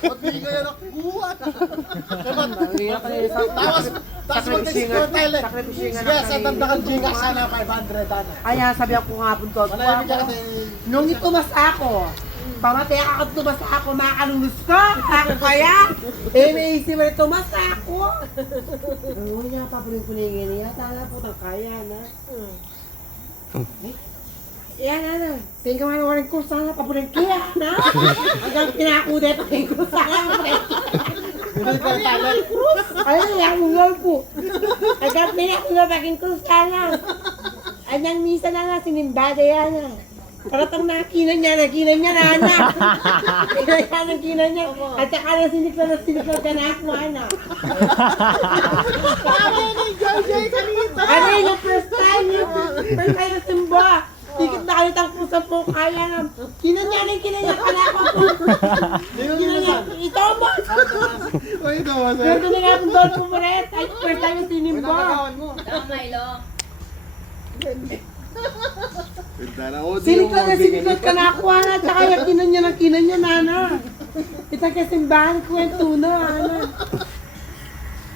Ba't di kaya nakuha? Tapos mag-explore tayo. Sige, sa tandakan Gcash sana 500 ana. Kaya sabi ako nga po to. Manayami ka kasi. Nung itumas ako, pamatay ako tumas ako, makalulus ko. Ako kaya, may isip na tumas ako. Ano niya, papuling-pulingin niya. Tala po, kaya na. Yan, ano. Tingnan mo na walang kursa na, papuling kaya na. Hanggang pinakudet pa yung kursa na. Ayun, yung po. Hanggang pinakudet pa yung kursa na. Anyang misa na nga, sinimbada yan. Paratang nakina niya na, anak. Kina niya. At saka na sinikla ka na ako, anak. Ano yung first time na simba. Tikit na kalit ang pusa po, kaya na. Kina niya, pala ako po. Kina niya, ito mo. Ito mo, sir. Pero na nga itong doon po maret. Ay, first time na sinimba. Sinikla ka na ako, anak. Tsaka yung kina niya, nana. Itang kasimbahan, kwento na, anak.